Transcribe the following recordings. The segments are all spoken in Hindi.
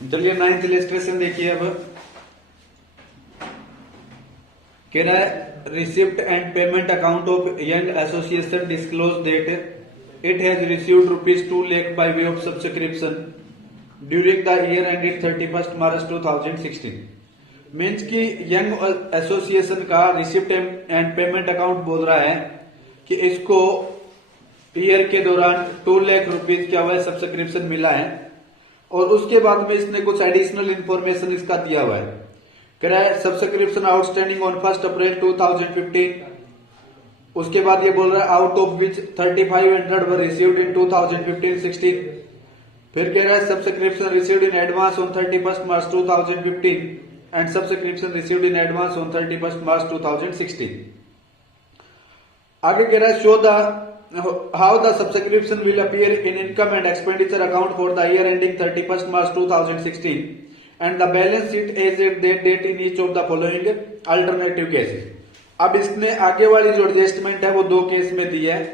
चलिए 9th इलस्ट्रेशन देखिए। अब कह रहा है receipt and payment account of Young Association disclose that it has received ₹2 lakh by way of subscription during the year ended 31 March 2016। Means की यंग एसोसिएशन का रिसिप्ट एंड पेमेंट अकाउंट बोल रहा है कि इसको ईयर के दौरान 2 लाख रुपीज क्या हुआ है सब्सक्रिप्शन मिला है, और उसके बाद में इसने कुछ एडिशनल इंफॉर्मेशन इसका दिया हुआ है। कह रहा है सब्सक्रिप्शन आउटस्टैंडिंग ऑन 1 अप्रैल 2015। उसके बाद ये बोल रहा है out of which 3500 were received in 2015-16। फिर कह रहा है subscription received in advance on 31 March 2015 and subscription received in advance on 31 March 2016। आगे कह रहा है show the how the subscription will appear in income and expenditure account for the year ending 31st March 2016 and the balance sheet as at that date in each of the following alternative cases। अब इसने आगे वाली जो एडजस्टमेंट है वो दो केस में दी है।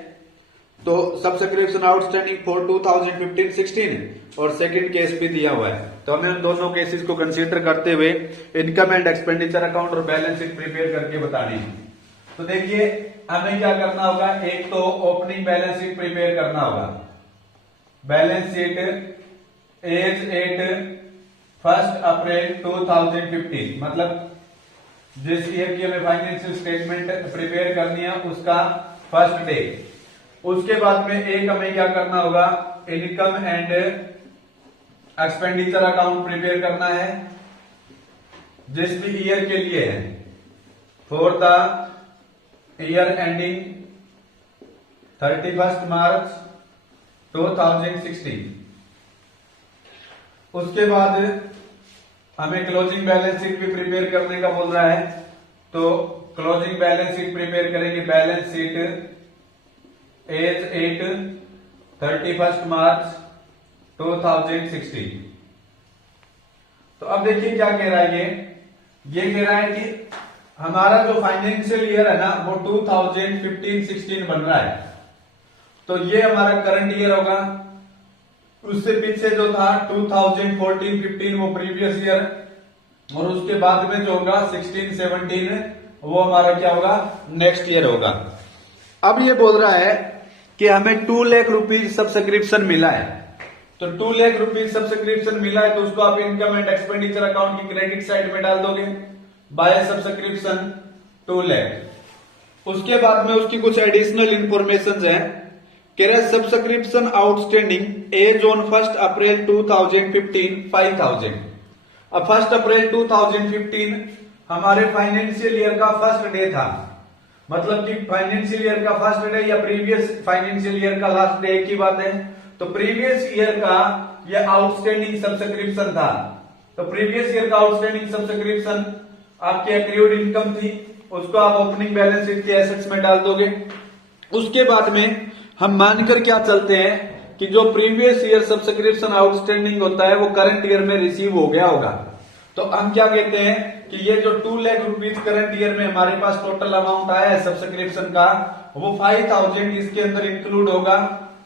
तो सब्सक्रिप्शन आउटस्टैंडिंग फॉर 2015-16 और सेकंड केस भी दिया हुआ है। तो हमें उन दोनों केसेस को कंसीडर करते हुए इनकम एंड एक्सपेंडिचर अकाउंट और बैलेंस शीट प्रिपेयर करके बतानी है। तो देखिए हमें क्या करना होगा, एक तो ओपनिंग बैलेंस शीट प्रिपेयर करना होगा। बैलेंस शीट एज एट 1 अप्रैल 2015, मतलब जिस ईयर की हमें फाइनेंशियल स्टेटमेंट प्रिपेयर करनी है उसका फर्स्ट डे। उसके बाद में एक हमें क्या करना होगा, income and expenditure account prepare करना है जिस भी ईयर के लिए है for the year ending 31 March 2016। उसके बाद हमें क्लोजिंग बैलेंस शीट भी प्रिपेयर करने का बोल रहा है। तो क्लोजिंग बैलेंस शीट प्रिपेयर करेंगे। Balance sheet as eight 31 March 2016। तो अब देखिए क्या कह रहा है, ये कह रहा है कि हमारा जो फाइनेंशियल ईयर है ना वो 2015-16 बन रहा है। तो ये हमारा करंट ईयर होगा। उससे पीछे जो था 2014-15 वो प्रीवियस ईयर, और उसके बाद में जो होगा 16-17 वो हमारा क्या होगा, नेक्स्ट ईयर होगा। अब ये बोल रहा है कि हमें 2 लाख रुपीज सब्सक्रिप्शन मिला है। तो 2 लाख रुपीज सब्सक्रिप्शन मिला है तो उसको आप इनकम एंड एक्सपेंडिचर अकाउंट की क्रेडिट साइड में डाल दोगे बाय सब्सक्रिप्शन 2 लाख। उसके बाद में उसकी कुछ एडिशनल इंफॉर्मेशन है। कह रहा है सब्सक्रिप्शन आउटस्टैंडिंग एज ऑन 1 अप्रैल 2015 5000। अब 1 अप्रैल 2015 हमारे फाइनेंशियल ईयर का फर्स्ट डे था, मतलब कि फाइनेंशियल ईयर का फर्स्ट डे या प्रीवियस फाइनेंशियल ईयर का लास्ट डे एक ही बात है। तो प्रीवियस ईयर का यह आउटस्टैंडिंग सब्सक्रिप्शन था। तो प्रीवियस ईयर का आउटस्टैंडिंग सब्सक्रिप्शन आपकी एक्रूड इनकम थी, उसको आप ओपनिंग बैलेंस शीट के एसेट्स में डाल दोगे। उसके बाद में हम मानकर क्या चलते हैं कि जो प्रीवियस ईयर सब्सक्रिप्शन आउटस्टैंडिंग होता है वो करंट ईयर में रिसीव हो गया होगा। तो हम क्या कहते हैं कि ये जो 2 लाख रुपीज करंट ईयर में हमारे पास टोटल अमाउंट आया है सब्सक्रिप्शन का, वो 5000 इसके अंदर इंक्लूड होगा।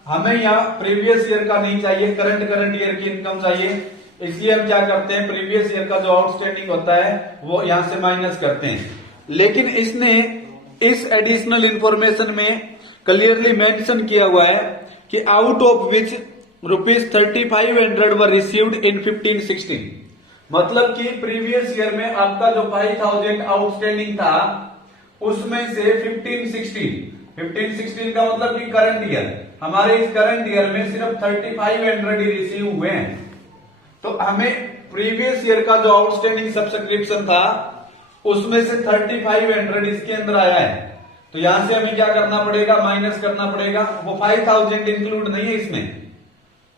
हमें यहाँ प्रीवियस ईयर का नहीं चाहिए, करंट ईयर की इनकम चाहिए। इसलिए हम क्या करते हैं, प्रीवियस ईयर का जो आउटस्टैंडिंग होता है वो यहां से माइनस करते हैं। लेकिन इसने इस एडिशनल इंफॉर्मेशन में क्लियरली मेंशन किया हुआ है कि out of which ₹3500 were received in 15-16। मतलब कि प्रीवियस ईयर में आपका जो 5000 आउटस्टैंडिंग था उसमें से 15-16 का मतलब कि करंट ईयर, हमारे इस करंट ईयर में सिर्फ 3500 ही रिसीव हुए हैं। तो हमें प्रीवियस ईयर का जो आउटस्टैंडिंग सब्सक्रिप्शन था उसमें से 3500 इसके अंदर आया है। तो यहां से हमें क्या करना पड़ेगा, माइनस करना पड़ेगा। वो 5000 इंक्लूड नहीं है इसमें,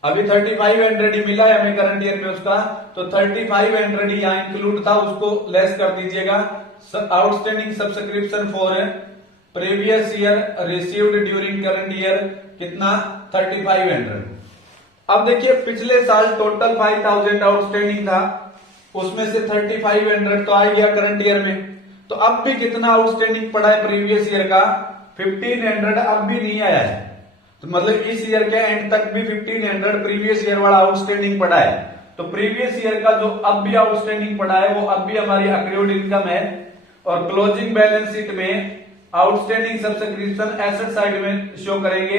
अभी 3500 ही मिला है हमें करंट ईयर में उसका। तो 3500 ही यहाँ इंक्लूड था, उसको लेस कर दीजिएगा। Outstanding subscription for previous year received during current year कितना, 3500। अब देखिए पिछले साल टोटल 5000 आउटस्टैंडिंग था, उसमें से 3500 तो आ गया करंट ईयर में। तो अब भी कितना आउटस्टैंडिंग पड़ा है प्रीवियस ईयर का, 1500 अब भी नहीं आया है। तो मतलब इस ईयर के एंड तक भी 1500 प्रीवियस ईयर वाला आउटस्टैंडिंग पड़ा है। तो प्रीवियस ईयर का जो अब भी आउटस्टैंडिंग पड़ा है वो अब भी हमारी अक्रूड इनकम है। और क्लोजिंग बैलेंस शीट में आउटस्टैंडिंग सब्सक्रिप्शन एसेट साइड में शो करेंगे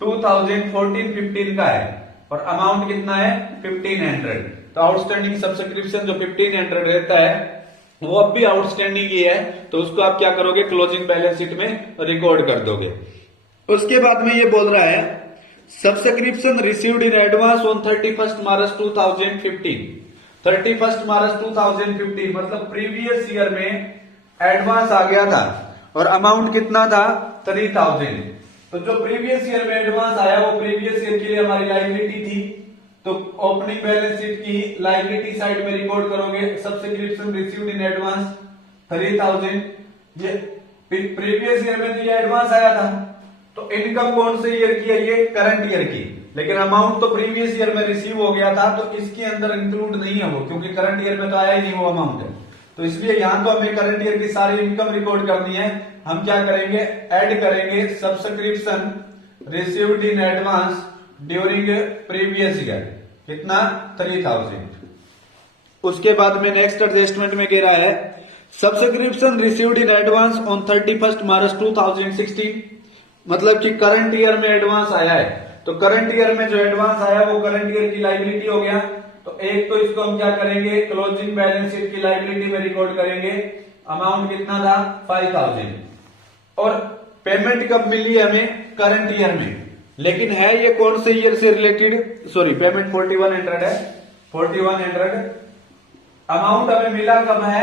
2014-15 का है और अमाउंट कितना है 1500। तो आउटस्टैंडिंग सब्सक्रिप्शन जो 1500 रहता है वो अब भी आउटस्टैंडिंग ही है, तो उसको आप क्या करोगे क्लोजिंग बैलेंस शीट में रिकॉर्ड कर दोगे। उसके बाद में ये बोल रहा है subscription received in advance on 31 मार्च 2015। 31 मार्च 2015 मतलब प्रीवियस ईयर में एडवांस आ गया था और अमाउंट कितना था 3000। तो जो प्रीवियस ईयर में एडवांस आया वो प्रीवियस ईयर के लिए हमारी लायबिलिटी थी, तो ओपनिंग बैलेंस शीट की लायबिलिटी साइड में रिकॉर्ड करोगे सब्सक्रिप्शन रिसीव्ड इन एडवांस 3000। ये प्रीवियस ईयर में तो ये एडवांस आया था, तो इनकम कौन से ईयर की है ये करंट ईयर की, लेकिन अमाउंट तो प्रीवियस ईयर में रिसीव हो गया था तो इसके अंदर इंक्लूड नहीं है वो, क्योंकि करंट ईयर में तो आया ही नहीं वो अमाउंट है। तो इसलिए यहां तो हमें करंट ईयर की सारी इनकम रिकॉर्ड करनी है। हम क्या करेंगे ऐड करेंगे subscription received in advance during previous year कितना 3000। उसके बाद में नेक्स्ट एडजस्टमेंट में कह रहा है subscription received in advance on 31 March 2016, मतलब कि करंट ईयर में एडवांस आया है, तो करंट ईयर में जो एडवांस आया वो करंट ईयर की लायबिलिटी हो गया। तो एक तो इसको हम क्या करेंगे क्लोजिंग बैलेंस शीट की लायबिलिटी में रिकॉर्ड करेंगे, अमाउंट कितना था 5000। और पेमेंट कब मिली हमें करंट ईयर में, लेकिन है ये कौन से ईयर से रिलेटेड, सॉरी पेमेंट 4100 है, 4100 अमाउंट हमें मिला कब है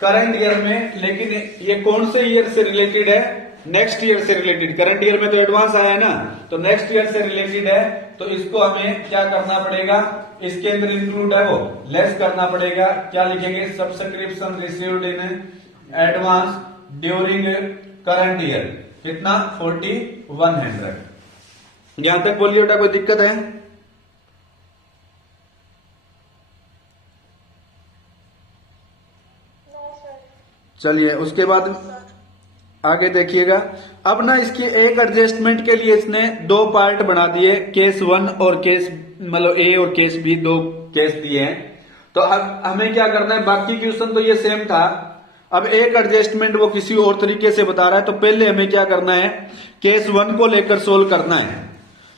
करंट ईयर में, लेकिन ये कौन से ईयर से रिलेटेड है नेक्स्ट ईयर से रिलेटेड। करंट ईयर में तो एडवांस आया है ना, तो नेक्स्ट ईयर से रिलेटेड है, तो इसको हमें क्या करना पड़ेगा इसके अंदर इंक्लूड है वो लेस करना पड़ेगा। क्या लिखेंगे subscription received in advance during current year कितना 4100। यहां तक बोलिए बेटा कोई दिक्कत है? चलिए उसके बाद आगे देखिएगा। अब ना इसकी एक एडजस्टमेंट के लिए इसने दो पार्ट बना दिए, केस 1 और केस मतलब ए और केस बी, दो केस दिए हैं। तो अब हमें क्या करना है, बाकी क्वेश्चन तो ये सेम था, अब एक एडजस्टमेंट वो किसी और तरीके से बता रहा है। तो पहले हमें क्या करना है केस 1 को लेकर सोल्व करना है।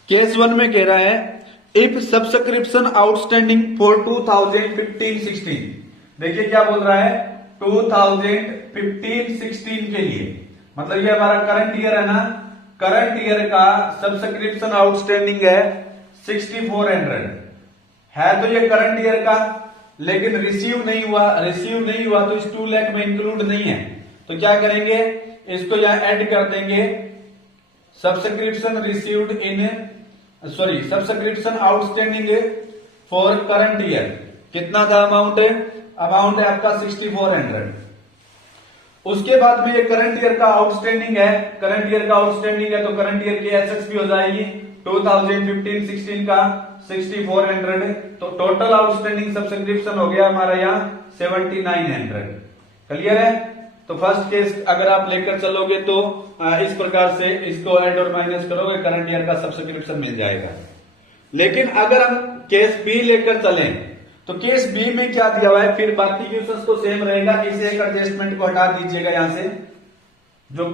केस 1 में कह रहा है इफ सब्सक्रिप्शन आउटस्टैंडिंग फॉर 2015-16, देखिए क्या बोल रहा है 2015-16 के लिए, मतलब ये हमारा करंट ईयर है ना, करंट ईयर का सब्सक्रिप्शन आउटस्टैंडिंग है 6400 है, तो ये करंट ईयर का, लेकिन रिसीव नहीं हुआ तो इस 2 लाख में इंक्लूड नहीं है। तो क्या करेंगे इसको यहां ऐड कर देंगे subscription outstanding for current year कितना था अमाउंट है आपका 6400। उसके बाद में ये करंट ईयर का आउटस्टैंडिंग है, तो करंट ईयर की एसेट्स भी हो जाएगी 2015-16 का 6400। तो टोटल आउटस्टैंडिंग सब्सक्रिप्शन हो गया हमारा यहाँ 7900। क्लियर है? तो फर्स्ट केस अगर आप लेकर चलोगे तो इस प्रकार से इसको ऐड और माइनस करोगे, करंट ईयर का सब्सक्रिप्शन मिल जाएगा। लेकिन अगर हम केस बी लेकर चलें तो केस बी में क्या दिया हुआ है, फिर बाकी क्वेश्चंस तो सेम रहेगा, इस एक एडजस्टमेंट को हटा दीजिएगा यहां से, जो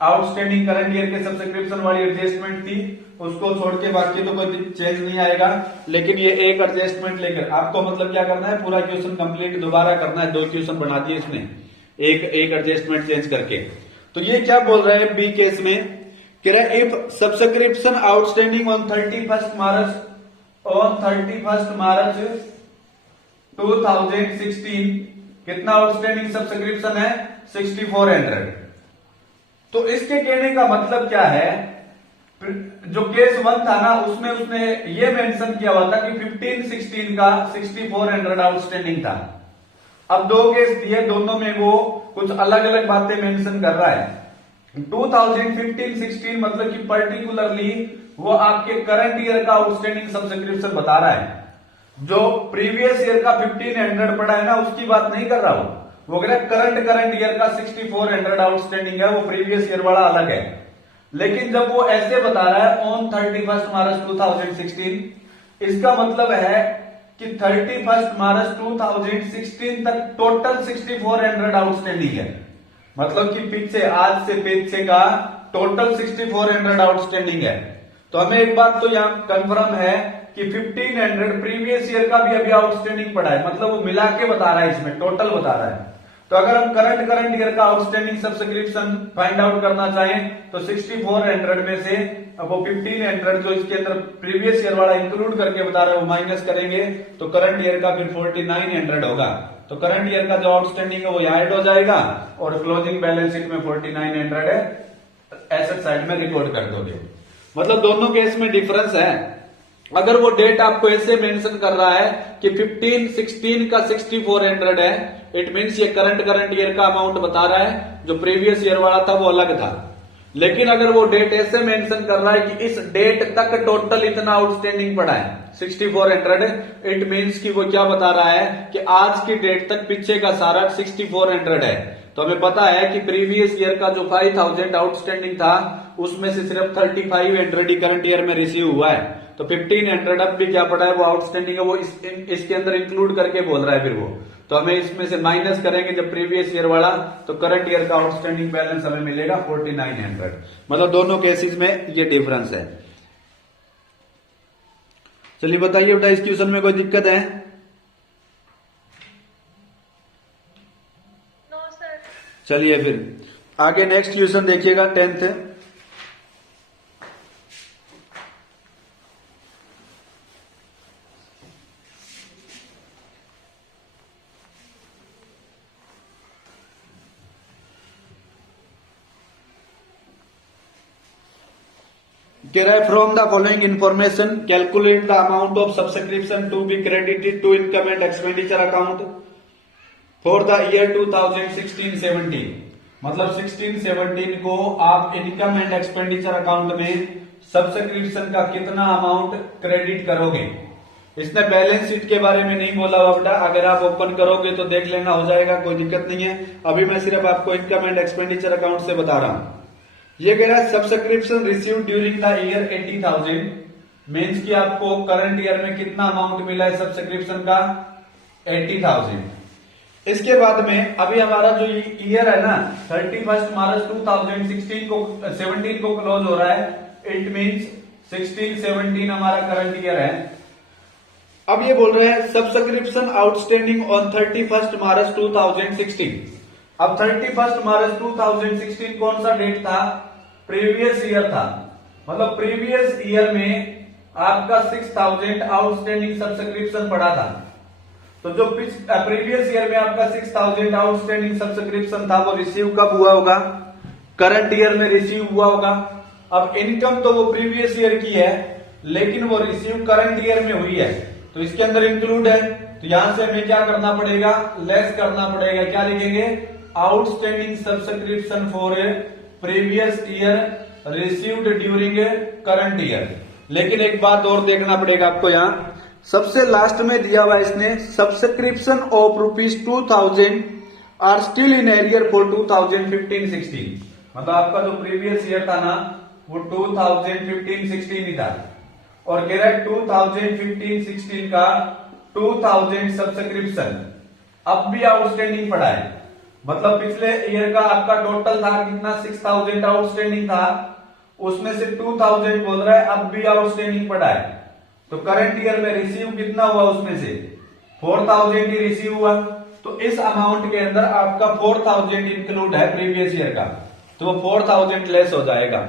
आउटस्टैंडिंग करंट ईयर के सब्सक्रिप्शन वाली एडजस्टमेंट थी उसको छोड़ के बाकी तो कोई चेंज नहीं आएगा। लेकिन ये एक एडजस्टमेंट लेकर आपको मतलब क्या करना है, पूरा क्वेश्चन कंप्लीट दोबारा करना है, 2 क्वेश्चन बना दिए इसमें एक एडजस्टमेंट चेंज करके। तो ये क्या बोल रहा है बी केस में, कह रहा है if subscription outstanding on 31 March 2016 कितना आउटस्टैंडिंग सब्सक्रिप्शन है 6400। तो इसके कहने का मतलब क्या है, जो केस 1 था ना उसमें उसने ये मेंशन किया हुआ था कि 15-16 का 6400 आउटस्टैंडिंग था। अब 2 केस दिए, दोनों में वो कुछ अलग अलग बातें मेंशन कर रहा है। 2015-16 मतलब कि पर्टिकुलरली वो आपके करंट ईयर का आउटस्टैंडिंग सब्सक्रिप्शन बता रहा है। जो प्रीवियस ईयर का 1500 पड़ा है ना उसकी बात नहीं कर रहा हूं, वो कह रहा है करंट ईयर का 6400 आउटस्टैंडिंग है, वो प्रीवियस ईयर वाला अलग है। लेकिन जब वो ऐसे बता रहा है ऑन 31 मार्च 2016, इसका मतलब है कि 31 मार्च 2016 तक टोटल 6400 आउटस्टैंडिंग है। मतलब कि पीछे आज से पीछे का टोटल 6400 आउटस्टैंडिंग है। तो हमें एक बात तो यहाँ कंफर्म है कि 1500 प्रीवियस ईयर का भी अभी आउटस्टैंडिंग पड़ा है, मतलब वो मिला के बता रहा है, इसमें टोटल बता रहा है। तो अगर हम करंट ईयर का आउटस्टैंडिंग सब्सक्रिप्शन फाइंड आउट करना चाहें तो 6400 में से अब वो 1500 जो इसके अंदर प्रीवियस ईयर वाला इंक्लूड करके बता रहा है वो माइनस करेंगे तो करंट ईयर का फिर 4900 होगा। तो करंट ईयर का जो आउटस्टैंडिंग है वो यहाँ ऐड हो जाएगा और क्लोजिंग बैलेंस शीट में 4900 एसेट साइड में रिकॉर्ड कर दोगे। मतलब दोनों केस में डिफरेंस है। अगर वो डेट आपको ऐसे मेंशन कर रहा है कि 15-16 का 6400 है, इट मींस ये करंट ईयर का अमाउंट बता रहा है, जो प्रीवियस ईयर वाला था वो अलग था। लेकिन अगर वो डेट ऐसे मेंशन कर रहा है कि इस डेट तक टोटल इतना आउटस्टैंडिंग पड़ा है 6400, इट मींस कि वो क्या बता रहा है कि आज की डेट तक पीछे का सारा 6400 है। तो हमें पता है कि प्रीवियस ईयर का जो 5000 आउटस्टैंडिंग था उसमें से सिर्फ 3500 ही करंट ईयर में रिसीव हुआ है। तो 1500 अब भी क्या पड़ा है वो आउटस्टैंडिंग है, वो इसके अंदर इंक्लूड करके बोल रहा है फिर वो। तो हमें इसमें से माइनस करेंगे जब प्रीवियस ईयर वाला, तो करंट ईयर का आउटस्टैंडिंग बैलेंस हमें मिलेगा 4900। मतलब दोनों केसेस में ये डिफरेंस है। चलिए बताइए बेटा, इस क्वेश्चन में कोई दिक्कत है? No sir. चलिए फिर आगे नेक्स्ट क्वेश्चन देखिएगा 10th। कह रहा है from the following information calculate the amount of subscription to be credited to income and expenditure account for the year 2016-17। मतलब 16-17 को आप इनकम एंड एक्सपेंडिचर अकाउंट में सब्सक्रिप्शन का कितना अमाउंट क्रेडिट करोगे। इसने बैलेंस शीट के बारे में नहीं बोला हुआ बेटा, अगर आप ओपन करोगे तो देख लेना, हो जाएगा, कोई दिक्कत नहीं है। अभी मैं सिर्फ आपको इनकम एंड एक्सपेंडिचर अकाउंट से बता रहा हूं। ये कह रहा है subscription receive during the year 80,000, means कि आपको करंट ईयर में कितना अमाउंट मिला है सब्सक्रिप्शन का 80,000। इसके बाद में अभी हमारा जो ईयर है ना 31 मार्च 2016 को 17 को क्लोज हो रहा है, इट मीन्स 16-17 हमारा करंट ईयर है। अब ये बोल रहे हैं सब्सक्रिप्शन आउटस्टैंडिंग ऑन 31 मार्च 2016। अब 31 मार्च 2016 कौन सा डेट था? प्रीवियस ईयर था। मतलब प्रीवियस ईयर में आपका 6000 आउटस्टैंडिंग सब्सक्रिप्शन पड़ा था। तो जो प्रीवियस ईयर में आपका 6000 आउटस्टैंडिंग सब्सक्रिप्शन था वो रिसीव कब हुआ होगा? करंट ईयर में रिसीव हुआ होगा। अब इनकम तो वो प्रीवियस ईयर की है लेकिन वो रिसीव करंट ईयर में हुई है, तो इसके अंदर इंक्लूड है। तो यहां से हमें क्या करना पड़ेगा? लेस करना पड़ेगा। क्या लिखेंगे? Outstanding subscription for previous year received during current year. लेकिन एक बात और देखना पड़ेगा आपको, यहां सबसे लास्ट में दिया हुआ इसने subscription of ₹2000 are still in arrear for 2015-16। मतलब आपका जो प्रीवियस ईयर था ना वो 2015-16 ही था, और कह रहा है 2015-16 का 2000 सब्सक्रिप्शन अब भी आउटस्टैंडिंग पड़ा है। मतलब पिछले ईयर का आपका टोटल था कितना? 6000 आउटस्टैंडिंग था, उसमें से 2000 बोल रहा है अब भी आउटस्टैंडिंग पड़ा है। तो करंट ईयर में रिसीव कितना हुआ? उसमें से 4000 ही रिसीव हुआ। तो इस अमाउंट के अंदर आपका 4000 इंक्लूड है प्रीवियस ईयर का, तो वो 4000 लेस हो जाएगा।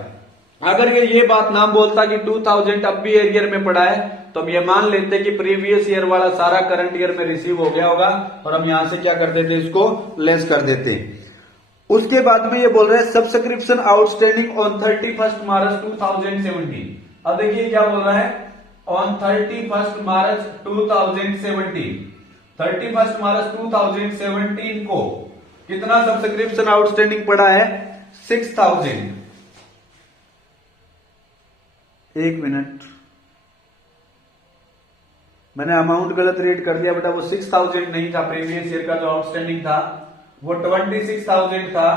अगर ये बात ना बोलता कि 2000 अब भी ईयर में पड़ा है तो हम ये मान लेते कि प्रीवियस ईयर वाला सारा करंट ईयर में रिसीव हो गया होगा, और हम यहां से क्या कर देते? इसको लेस कर देते। उसके बाद में ये बोल रहे हैं सब्सक्रिप्शन आउटस्टैंडिंग ऑन 31 मार्च 2017। अब देखिए क्या बोल रहा है? ऑन 31 मार्च 2017। 31 मार्च 2017 को कितना सब्सक्रिप्शन आउटस्टैंडिंग पड़ा है? 6000। एक मिनट, मैंने अमाउंट गलत रीड कर दिया बेटा। वो 6000 नहीं था, प्रीवियस ईयर का जो आउटस्टैंडिंग था वो 26,000 था,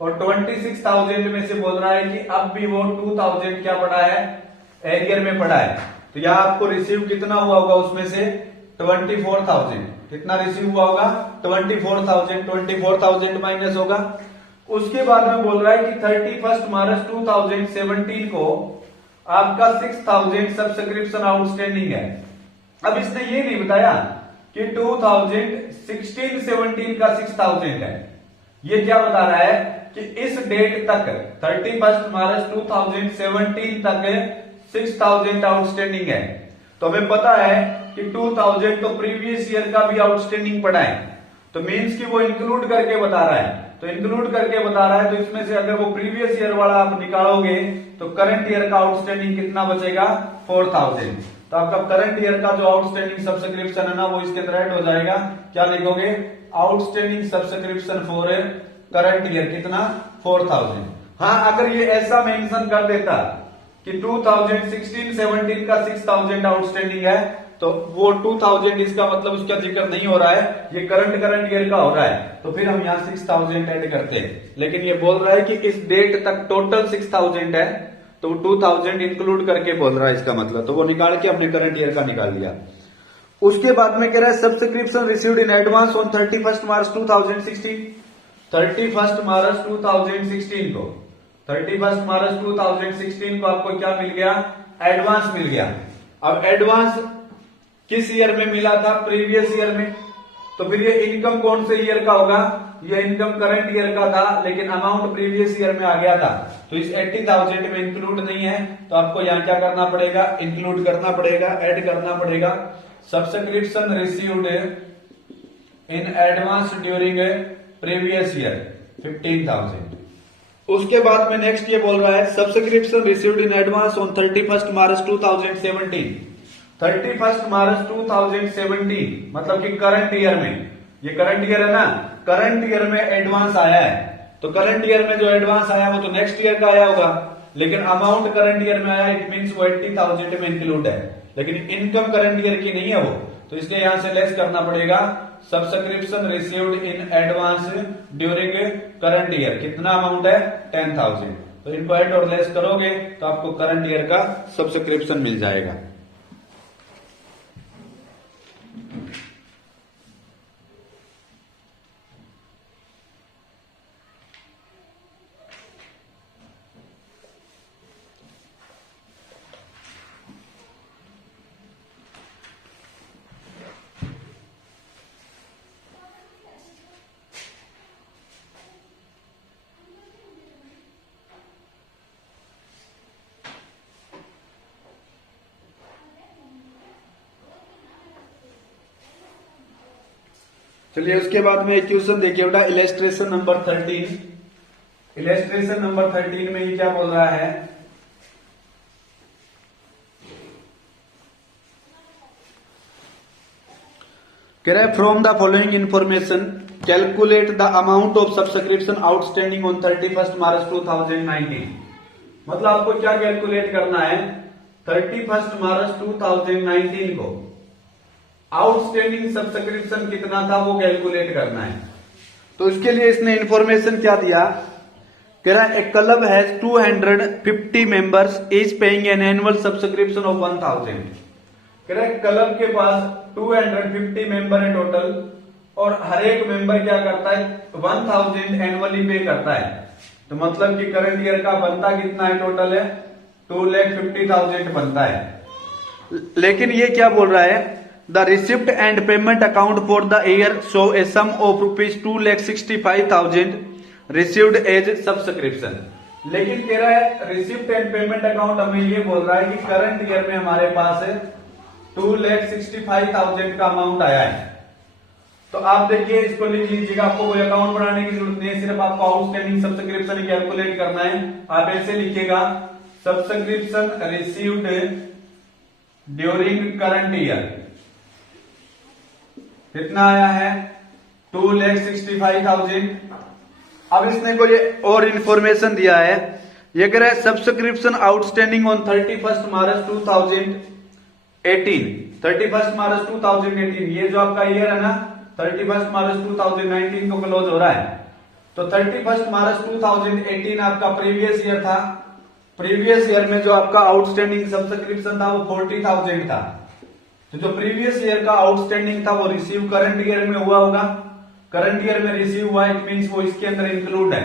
और 26,000 में से बोल रहा है कि अब भी वो 2000 क्या पड़ा है? एरियर में पड़ा है। तो यहां आपको रिसीव कितना हुआ होगा? उसमें से 24,000। कितना रिसीव हुआ होगा? 24,000। 24,000 माइनस होगा। उसके बाद में बोल रहा है कि 31 मार्च 2017 को आपका 6,000 सब्सक्रिप्शन आउटस्टैंडिंग है। अब इसने ये नहीं बताया कि 2016-17 का 6,000 है। ये क्या बता रहा है कि इस डेट तक 31 मार्च 2017 तक 6,000 आउटस्टैंडिंग है। तो हमें पता है कि 2,000 तो प्रीवियस ईयर का भी आउटस्टैंडिंग पड़ा है, तो मीन्स कि वो इंक्लूड करके बता रहा है। तो इंक्लूड करके बता रहा है, तो इसमें से अगर वो प्रीवियस ईयर वाला आप निकालोगे तो करंट ईयर का आउटस्टैंडिंग कितना बचेगा? 4,000। तो आपका करंट ईयर का जो आउटस्टैंडिंग सब्सक्रिप्शन है ना, वो इसके अंदर ऐड हो जाएगा। क्या लिखोगे? Outstanding subscription for current year कितना? 4,000। हाँ, अगर ये ऐसा मेंशन कर देता कि 2016-17 का 6,000 आउटस्टैंडिंग है, तो वो 2,000 इसका मतलब उसका जिक्र नहीं हो रहा है, ये करंट ईयर का हो रहा है, तो फिर हम यहाँ 6,000 ऐड करते हैं। लेकिन ये बोल रहा है कि इस डेट तक टोटल 6,000 है, तो 2,000 इंक्लूड करके बोल रहा है इसका मतलब, तो वो निकाल के अपने करंट ईयर का निकाल लिया। उसके बाद में कह रहा है subscription received in advance on 31 March 2016। 31 March 2016 को 31 मार्च 2016 को आपको क्या मिल गया? एडवांस मिल गया। अब एडवांस किस ईयर में मिला था? प्रीवियस ईयर में। तो फिर ये इनकम कौन से ईयर का होगा? ये इनकम करंट ईयर का था, लेकिन अमाउंट प्रीवियस ईयर में आ गया था, तो इस 80,000 में इंक्लूड नहीं है। तो आपको यहाँ क्या करना पड़ेगा? इंक्लूड करना पड़ेगा, ऐड करना पड़ेगा। Subscription received in advance during previous year 15,000। उसके बाद में नेक्स्ट ये बोल रहा है subscription received in advance on 31 मार्च 2017। 31 मार्च 2017 मतलब कि करंट ईयर में, ये करंट ईयर है ना, करंट ईयर में एडवांस आया है। तो करंट ईयर में जो एडवांस आया वो तो नेक्स्ट ईयर का आया होगा, लेकिन अमाउंट करंट ईयर में आया, इट मींस वो 80,000 में इंक्लूड है, लेकिन इनकम करंट ईयर की नहीं है वो, तो इसलिए यहां से लेस करना पड़ेगा। Subscription received in advance during current year कितना अमाउंट है? 10,000। तो इनको ऐड और लेस करोगे तो आपको करंट ईयर का सब्सक्रिप्शन मिल जाएगा। चलिए उसके बाद में एक क्वेश्चन देखिए बेटा, इलेस्ट्रेशन नंबर 13। इलेस्ट्रेशन नंबर 13 में ये क्या बोल रहा है? कह रहा है from the following information calculate the amount of subscription outstanding on 31 मार्च 2019। मतलब आपको क्या कैलकुलेट करना है? 31 मार्च 2019 को आउटस्टैंडिंग सब्सक्रिप्शन कितना था वो कैलकुलेट करना है। तो इसके लिए इसने इंफॉर्मेशन क्या दिया? कह रहा है a club has 250 members is paying an annual subscription of 1,000। कह रहा है क्लब के पास 250 मेंबर है टोटल, और हर एक मेंबर क्या करता है? 1,000 एनुअली पे करता है। तो मतलब कि करंट ईयर का बनता कितना है? टोटल है 2,50,000 बनता है। लेकिन ये क्या बोल रहा है? The receipt and payment account for the year show a sum of rupees 2,65,000 received as subscription। लेकिन कह रहा है रिसिप्ट एंड पेमेंट अकाउंट हमें ये बोल रहा है कि करंट ईयर में हमारे पास 2,65,000 का अमाउंट आया है। तो आप देखिए इसको लिख लीजिएगा, आपको कोई अकाउंट बनाने की जरूरत नहीं है, सिर्फ आपको आउटस्टैंडिंग सब्सक्रिप्शन कैलकुलेट करना है। आप ऐसे लिखिएगा subscription received during current year कितना आया है? 2,65,000। अब इसने को ये और इंफॉर्मेशन दिया है, ये कह रहा है सब्सक्रिप्शन आउटस्टैंडिंग ऑन 31 मार्च 2018। 31 मार्च 2018 ये जो आपका ईयर है ना, 31 मार्च 2019 को क्लोज हो रहा है। तो 31 मार्च 2018 आपका प्रीवियस ईयर था। प्रीवियस ईयर में जो आपका आउटस्टैंडिंग सब्सक्रिप्शन था वो 40,000 था। तो जो प्रीवियस ईयर का आउटस्टैंडिंग था वो रिसीव करंट ईयर में हुआ होगा, करंट ईयर में रिसीव हुआ, इट मींस वो इसके अंदर इंक्लूड है।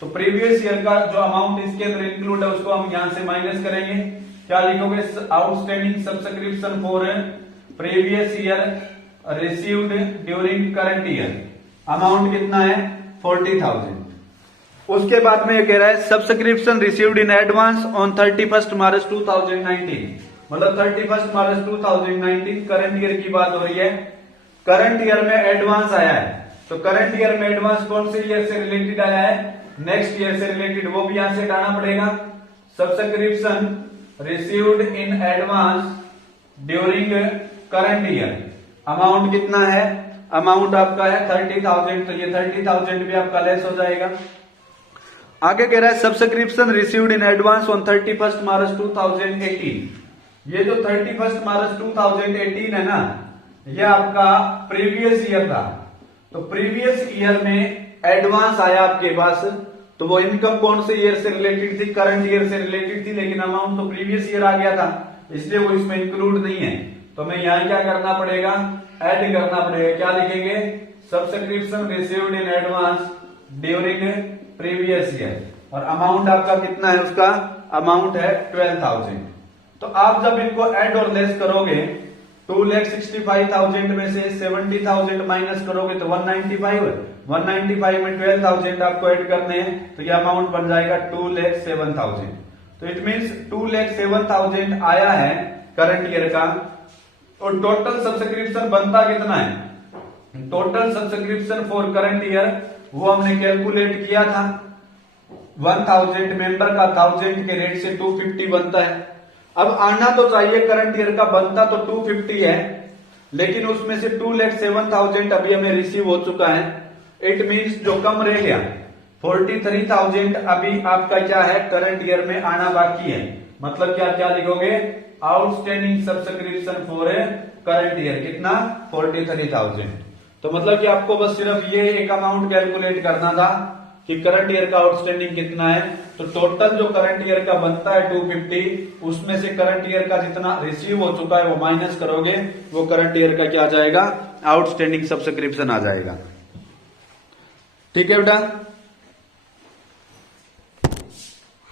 तो प्रीवियस ईयर का जो अमाउंट इसके अंदर इंक्लूड है उसको हम यहां से माइनस करेंगे। क्या लिखोगे? Outstanding subscription for previous year received during current year, amount कितना है? 40,000। उसके बाद में ये कह रहा है subscription received in advance on 31 मार्च 2019, मतलब 31 मार्च 2019 करंट ईयर की बात हो रही है। करंट ईयर में एडवांस आया है, तो करंट ईयर में एडवांस कौन से ईयर से रिलेटेड आया है? नेक्स्ट ईयर से रिलेटेड, वो भी यहां से हटाना पड़ेगा। Subscription received in advance during current year, amount कितना है? अमाउंट आपका है 30,000, तो ये 30,000 भी आपका लेस हो जाएगा। आगे कह रहा है subscription received in advance on 31 मार्च 2018, ये जो 31 मार्च 2018 है ना, ये आपका प्रीवियस ईयर था। तो प्रीवियस ईयर में एडवांस आया आपके पास, तो वो इनकम कौन से ईयर से रिलेटेड थी? करंट ईयर से रिलेटेड थी, लेकिन अमाउंट तो प्रीवियस ईयर आ गया था, इसलिए वो इसमें इंक्लूड नहीं है। तो हमें यहां क्या करना पड़ेगा? ऐड करना पड़ेगा। क्या लिखेंगे? Subscription received in advance during previous year, और अमाउंट आपका कितना है? उसका अमाउंट है 12,000। तो आप जब इनको ऐड और लेस करोगे, 2,65,000 में से 70,000 माइनस करोगे तो 195 में 12,000 आपको ऐड करने हैं, तो ये अमाउंट बन जाएगा 2,07,000। तो इट मीन्स 2,07,000 आया है करंट ईयर का, और टोटल सब्सक्रिप्शन बनता कितना है? Total subscription for current year वो हमने कैलकुलेट किया था, 1000 मेंबर का 1000 के रेट से 250 बनता है। अब आना तो चाहिए करंट ईयर का, बनता तो 250 है, लेकिन उसमें से 2,07,000 अभी हमें रिसीव हो चुका है। इट मींस जो कम रह गया 43,000 अभी आपका क्या है? करंट ईयर में आना बाकी है। मतलब क्या लिखोगे? Outstanding subscription for current year कितना? 43,000। तो मतलब कि आपको बस सिर्फ ये एक अमाउंट कैलकुलेट करना था कि करंट ईयर का आउटस्टैंडिंग कितना है। तो टोटल जो करंट ईयर का बनता है 250, उसमें से करंट ईयर का जितना रिसीव हो चुका है वो माइनस करोगे, वो करंट ईयर का क्या आ जाएगा? आउटस्टैंडिंग सब्सक्रिप्शन आ जाएगा। ठीक है बेटा।